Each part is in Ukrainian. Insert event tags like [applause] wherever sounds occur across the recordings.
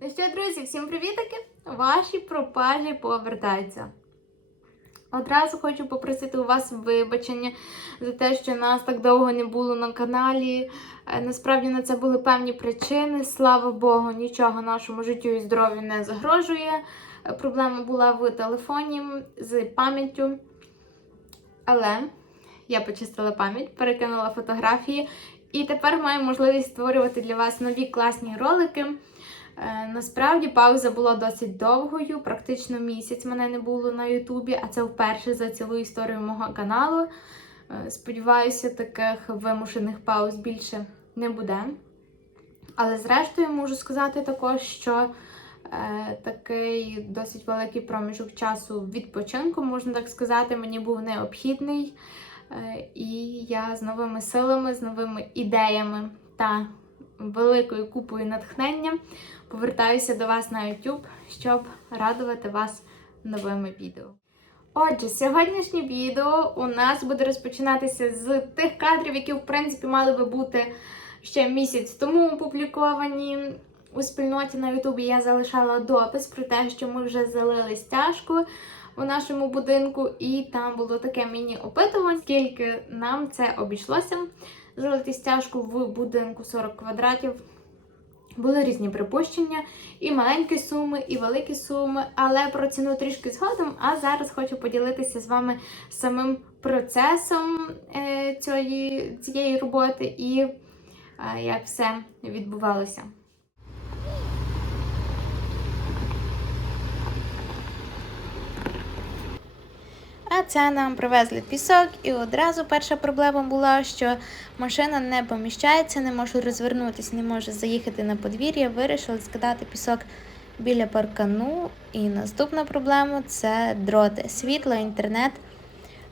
Ну що, друзі, всім привітики! Ваші пропажі повертаються. Одразу хочу попросити у вас вибачення за те, що нас так довго не було на каналі. Е, Насправді на це були певні причини. Слава Богу, нічого нашому життю і здоров'ю не загрожує. Е, Проблема була в телефоні з пам'яттю. Але я почистила пам'ять, перекинула фотографії, і тепер маю можливість створювати для вас нові класні ролики. Е, Насправді пауза була досить довгою, практично місяць мене не було на Ютубі, а це вперше за цілу історію мого каналу. Е, Сподіваюся, таких вимушених пауз більше не буде. Але зрештою можу сказати також, що е, такий досить великий проміжок часу відпочинку, можна так сказати, мені був необхідний. Е, і я з новими силами, з новими ідеями та великою купою натхнення повертаюся до вас на YouTube, щоб радувати вас новими відео. Отже, сьогоднішнє відео у нас буде розпочинатися з тих кадрів, які, в принципі, мали би бути ще місяць тому опубліковані. У спільноті на Ютубі я залишала допис про те, що ми вже залили стяжку у нашому будинку, і там було таке міні-опитування, скільки нам це обійшлося залити стяжку в будинку 40 квадратів. Були різні припущення, і маленькі суми, і великі суми, але про ціну трішки згодом. А зараз хочу поділитися з вами самим процесом е, цієї, цієї роботи і е, як все відбувалося. А це нам привезли пісок, і одразу перша проблема була, що машина не поміщається, не може розвернутися, не може заїхати на подвір'я. Вирішили скидати пісок біля паркану. І наступна проблема це дроти, світло, інтернет.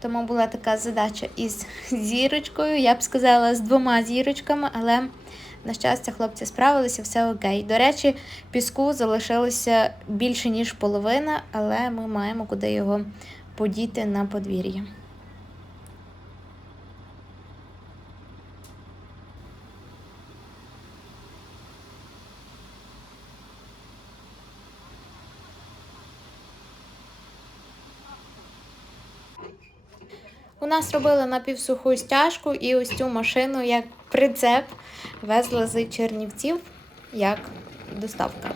Тому була така задача із зірочкою, я б сказала, з двома зірочками, але на щастя, хлопці справилися, все окей. До речі, піску залишилося більше, ніж половина, але ми маємо куди його подіти на подвір'я. У нас робили напівсуху стяжку і ось цю машину як прицеп везли з Чернівців як доставка.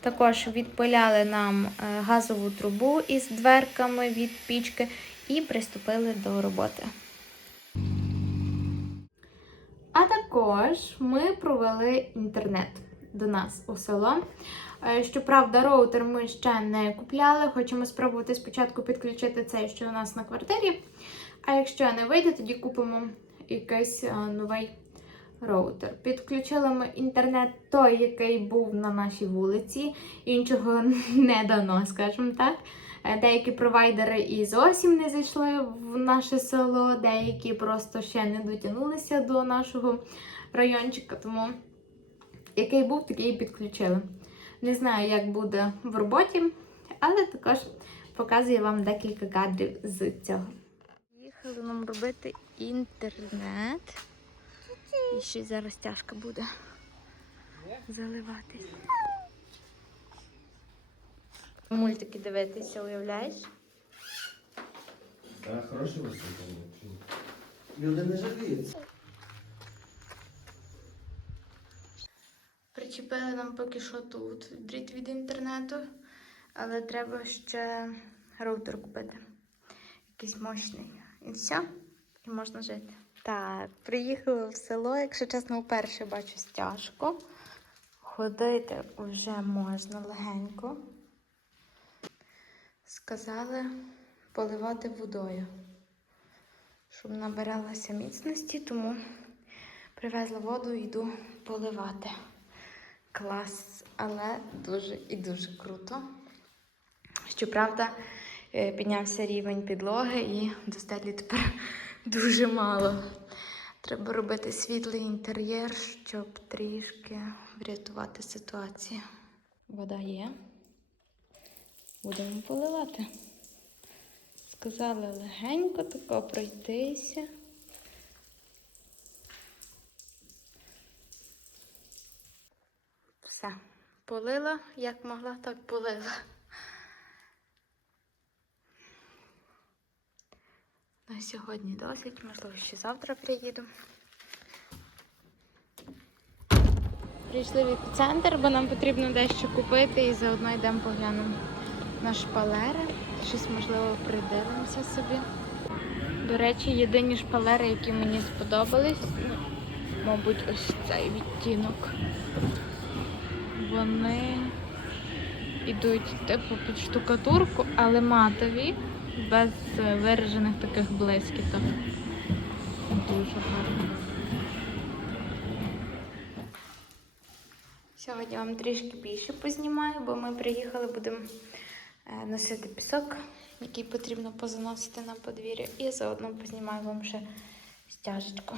Також відпиляли нам е, газову трубу із дверками від пічки і приступили до роботи. А також ми провели інтернет до нас у село. Е, Щоправда, роутер ми ще не купляли. Хочемо спробувати спочатку підключити цей, що у нас на квартирі. А якщо не вийде, тоді купимо якийсь е, новий роутер. Підключили ми інтернет той, який був на нашій вулиці. Іншого [laughs] не дано, скажімо так. Е, Деякі провайдери і зовсім не зайшли в наше село, деякі просто ще не дотягнулися до нашого райончика. Тому який був, такий і підключили. Не знаю, як буде в роботі, але також показую вам декілька кадрів з цього. Їхали нам робити інтернет. І ще зараз тяжко буде заливати. Мультики дивитися, уявляєш? Так, хороший високий. Люди не жаліються. Причепили нам поки що тут дріт від інтернету, але треба ще роутер купити. Якийсь мощний. І все, і можна жити. Так, приїхали в село, якщо чесно, вперше бачу стяжку. Ходити вже можна легенько. Сказали поливати водою, щоб набиралася міцності, тому привезла воду і йду поливати. Клас, але дуже і дуже круто. Щоправда, е, піднявся рівень підлоги і до стелі тепер дуже мало. Треба робити світлий інтер'єр, щоб трішки врятувати ситуацію. Вода є. Будемо поливати. Сказали легенько тако пройтися. Все, Полила, як могла, так полила. На сьогодні досить, можливо, ще завтра приїду. Прийшли в епіцентр, бо нам потрібно дещо купити і заодно йдемо поглянемо на шпалери. Щось, можливо, придивимося собі. До речі, єдині шпалери, які мені сподобались, мабуть, ось цей відтінок. Вони йдуть типу під штукатурку, але матові, без е, виражених таких блискіток. Дуже гарно. Сьогодні вам трішки більше познімаю, бо ми приїхали, будемо е, носити пісок, який потрібно позаносити на подвір'я, і заодно познімаю вам ще стяжечку.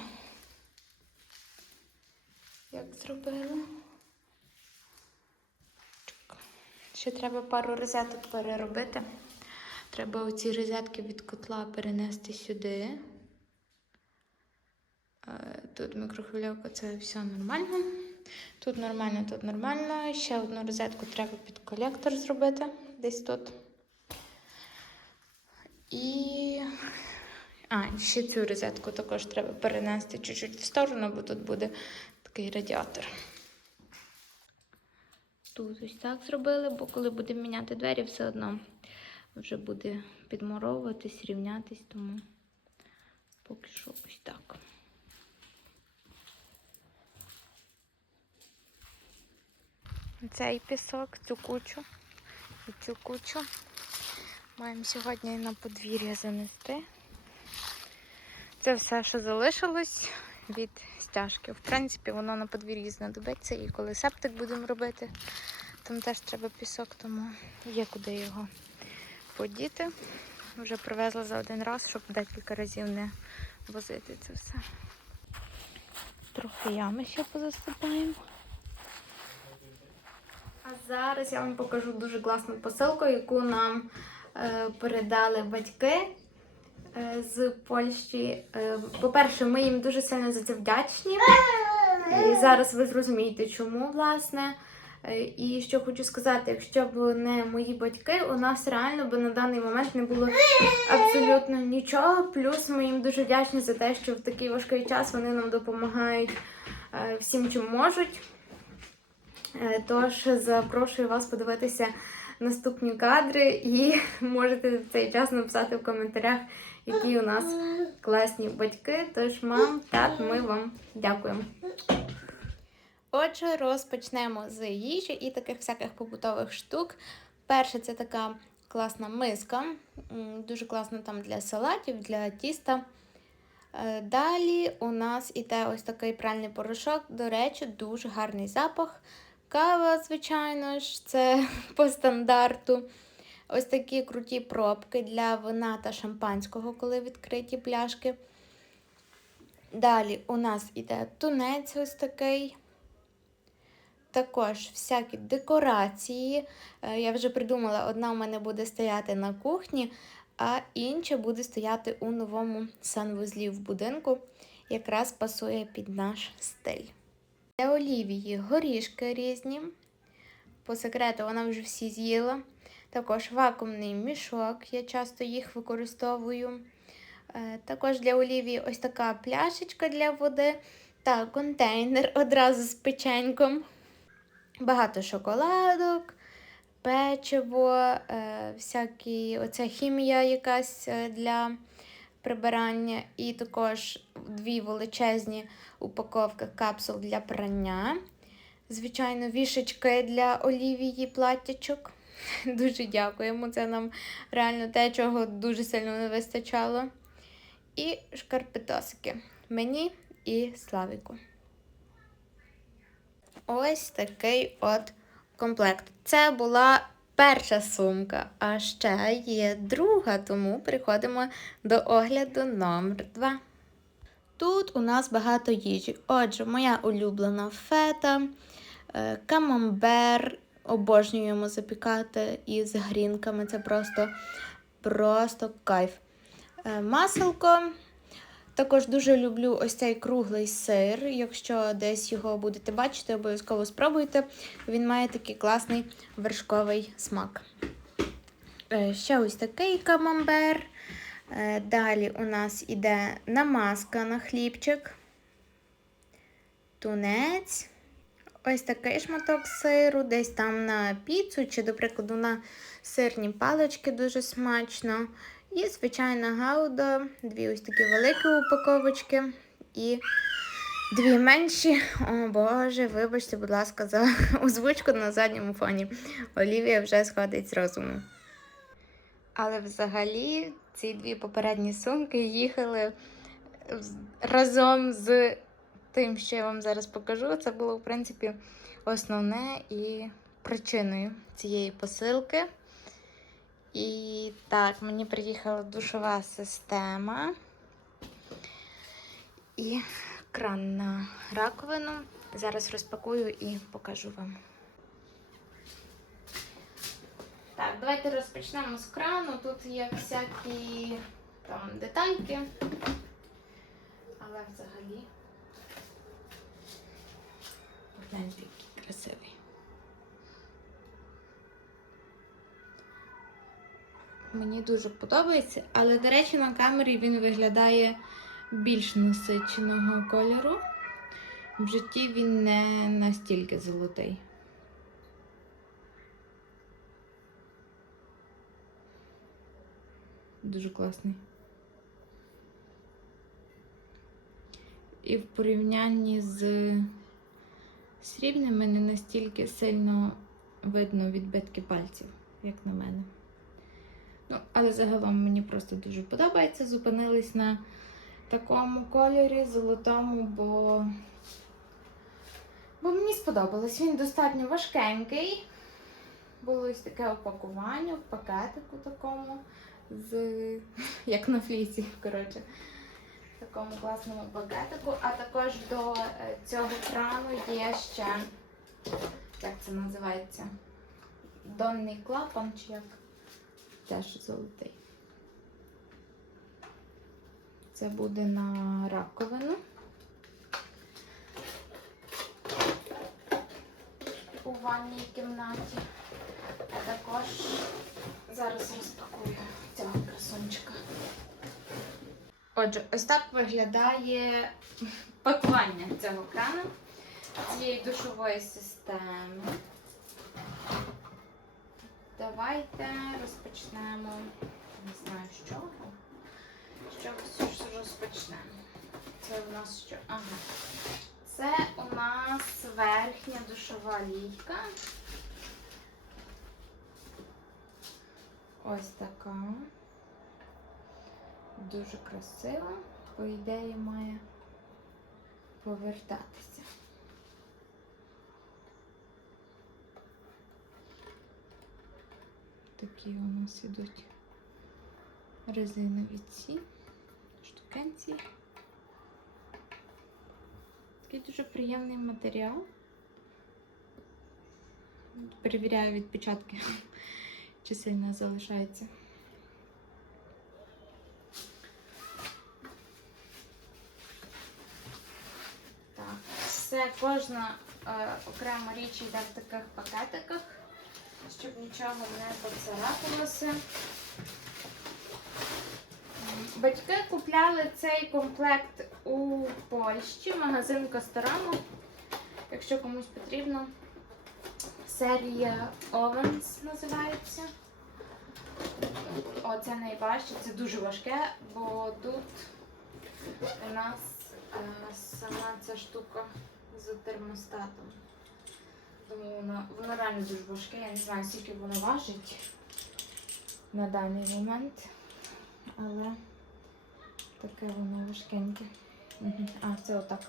Як зробила. Ще треба пару розеток переробити. Треба оці розетки від котла перенести сюди. Е, Тут мікрохвильовка, це все нормально. Тут нормально, тут нормально. Ще одну розетку треба під колектор зробити десь тут. І. А, ще цю розетку також треба перенести чуть-чуть в сторону, бо тут буде такий радіатор. Тут ось так зробили, бо коли будемо міняти двері, все одно вже буде підмуровуватись, рівнятись, тому поки що ось так. Цей пісок, цю кучу і цю кучу маємо сьогодні на подвір'я занести. Це все, що залишилось від стяжки. В принципі, воно на подвір'ї знадобиться і коли септик будемо робити, там теж треба пісок, тому є куди його подіти. Вже привезла за один раз, щоб декілька разів не возити це все. Трохи ями ще позасипаємо. А зараз я вам покажу дуже класну посилку, яку нам е, передали батьки е, з Польщі. Е, по-перше, ми їм дуже сильно за це вдячні. І зараз ви зрозумієте, чому, власне. Е, І що хочу сказати, якщо б не мої батьки, у нас реально би на даний момент не було абсолютно нічого. Плюс ми їм дуже вдячні за те, що в такий важкий час вони нам допомагають е, всім, чим можуть. Е, Тож запрошую вас подивитися наступні кадри і [laughs] можете в цей час написати в коментарях, які у нас класні батьки. Тож, мам, тат, ми вам дякуємо. Отже, розпочнемо з їжі і таких всяких побутових штук. Перше, це така класна миска, дуже класна там для салатів, для тіста. Е, Далі у нас іде ось такий пральний порошок. До речі, дуже гарний запах. Кава, звичайно ж, це [laughs] по стандарту. Ось такі круті пробки для вина та шампанського, коли відкриті пляшки. Далі у нас іде тунець ось такий. Також всякі декорації. Е, Я вже придумала, одна у мене буде стояти на кухні, а інша буде стояти у новому санвузлі в будинку. Якраз пасує під наш стиль. Для Олівії горішки різні. По секрету вона вже всі з'їла. Також вакуумний мішок, я часто їх використовую. Е, Також для Олівії ось така пляшечка для води та контейнер одразу з печеньком. Багато шоколадок, печиво, е, всякі, оця хімія якась е, для прибирання. І також дві величезні упаковки капсул для прання. Звичайно, вішечки для Олівії платтячок. [laughs] Дуже дякуємо. Це нам реально те, чого дуже сильно не вистачало. І шкарпетосики мені і Славіку. Ось такий от комплект. Це була перша сумка, а ще є друга, тому переходимо до огляду номер 2. Тут у нас багато їжі. Отже, моя улюблена фета, е, камамбер. Обожнюємо запікати із грінками. Це просто, просто кайф. Е, Маселко, Також дуже люблю ось цей круглий сир. Якщо десь його будете бачити, обов'язково спробуйте. Він має такий класний вершковий смак. Е, Ще ось такий камамбер. Е, Далі у нас іде намазка на хлібчик, тунець, ось такий шматок сиру, десь там на піцу чи, до прикладу, на сирні палички дуже смачно. І звичайна гауда, дві ось такі великі упаковочки і дві менші. О Боже, вибачте, будь ласка, за [laughs] озвучку на задньому фоні. Олівія вже сходить з розуму. Але взагалі ці дві попередні сумки їхали разом з тим, що я вам зараз покажу. Це було, в принципі, основне і причиною цієї посилки. І так, мені приїхала душова система і кран на раковину. Зараз розпакую і покажу вам. Так, давайте розпочнемо з крану. Тут є всякі там детальки. Але взагалі. Погляньте, який красивий. Мені дуже подобається, але, до речі, на камері він виглядає більш насиченого кольору. В житті він не настільки золотий. Дуже класний. І в порівнянні з срібними не настільки сильно видно відбитки пальців, як на мене. Ну, але загалом мені просто дуже подобається. Зупинились на такому кольорі золотому, бо, бо мені сподобалось. Він достатньо важкенький. Було ось таке опакування в пакетику такому, з, [laughs] як на флісі, коротше. В такому класному пакетику. А також до е, цього крану є ще, як це називається? Донний клапан чи як? Теж золотий. Це буде на раковину. У ванній кімнаті. Також зараз розпакую цього красунчика. Отже, ось так виглядає пакування цього крану, цієї душової системи. Давайте розпочнемо. Не знаю з чого. Чого розпочнемо? Це у нас що? Ага. Це у нас верхня душова лійка. Ось така. Дуже красива. По ідеї має повертатися. Такі у нас ідуть резинові ці штукенці. Такий дуже приємний матеріал. Перевіряю відпечатки, [laughs] чи сильно залишається. Так, все, кожна е, окрема річ йде в таких пакетиках, щоб нічого не поцарапалося. Батьки купляли цей комплект у Польщі, магазин Касторама. Якщо комусь потрібно, серія Ovens називається. О, це найважче, це дуже важке, бо тут у нас е, сама ця штука з термостатом. Тому воно, воно реально дуже важке. Я не знаю, скільки воно важить на даний момент. Але таке воно важкеньке. А, це отак.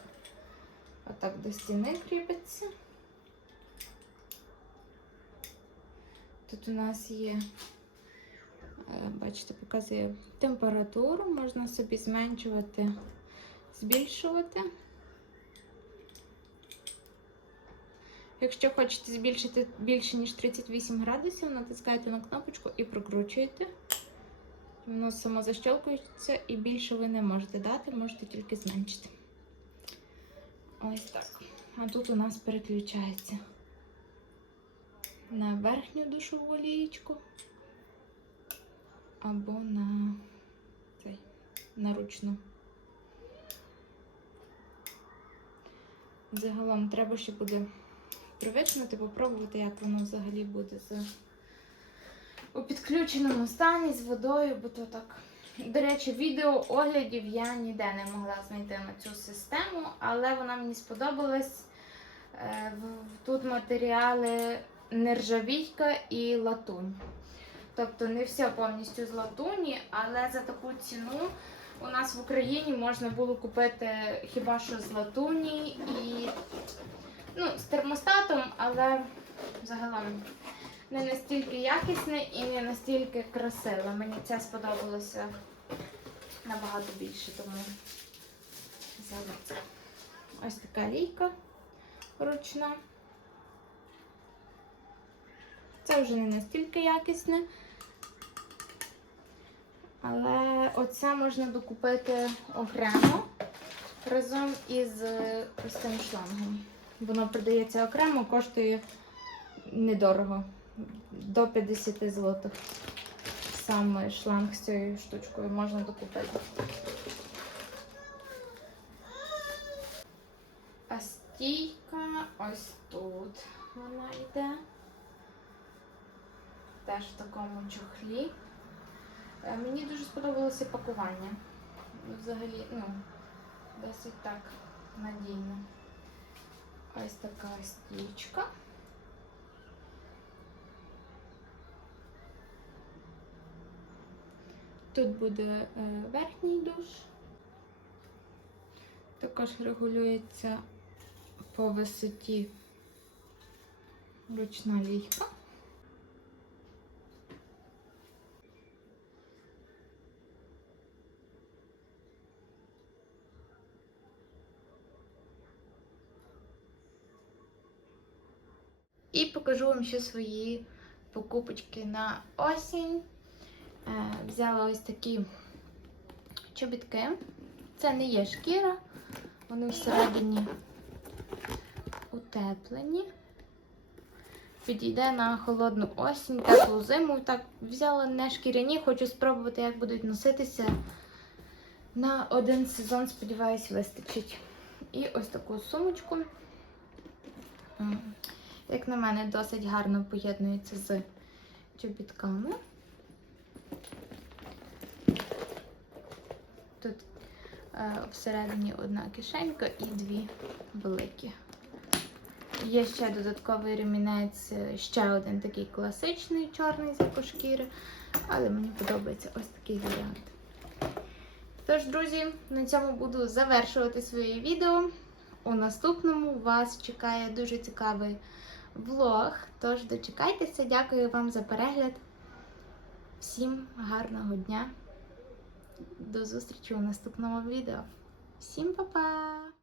Отак до стіни кріпиться. Тут у нас є, е, бачите, показує температуру, можна собі зменшувати, збільшувати. Якщо хочете збільшити більше, ніж 38 градусів, натискаєте на кнопочку і прокручуєте. Воно само защелкується і більше ви не можете дати, можете тільки зменшити. Ось так. А тут у нас переключається на верхню душову лієчку або на цей, на ручну. Загалом треба ще буде привикнути, попробувати, як воно взагалі буде з у підключеному стані з водою, бо то так. До речі, відео оглядів я ніде не могла знайти на цю систему, але вона мені сподобалась. Е, Тут матеріали нержавійка і латунь. Тобто не все повністю з латуні, але за таку ціну у нас в Україні можна було купити хіба що з латуні і ну, з термостатом, але загалом не настільки якісне і не настільки красиве. Мені це сподобалося набагато більше, тому взяла це. Ось така лійка ручна. Це вже не настільки якісне. Але оце можна докупити окремо разом із ось цим шлангом. Воно продається окремо, коштує недорого. До 50 злотих. Саме шланг з цією штучкою можна докупити. А стійка ось тут вона йде. Теж в такому чохлі. Е, Мені дуже сподобалося пакування. Взагалі, ну, досить так надійно. Ось така стічка. Тут буде е, верхній душ. Також регулюється по висоті ручна лійка. І покажу вам ще свої покупочки на осінь. Е, Взяла ось такі чобітки. Це не є шкіра, вони всередині утеплені. Підійде на холодну осінь, теплу зиму. Так, взяла не шкіряні, хочу спробувати, як будуть носитися. На один сезон, сподіваюсь, вистачить. І ось таку сумочку. Як на мене, досить гарно поєднується з чобітками. Тут е, всередині одна кишенька і дві великі. Є ще додатковий ремінець, е, ще один такий класичний чорний з екошкіри, але мені подобається ось такий варіант. Тож, друзі, на цьому буду завершувати своє відео. У наступному вас чекає дуже цікавий влог. Тож дочекайтеся, дякую вам за перегляд. Всім гарного дня! До зустрічі у наступному відео. Всім па-па!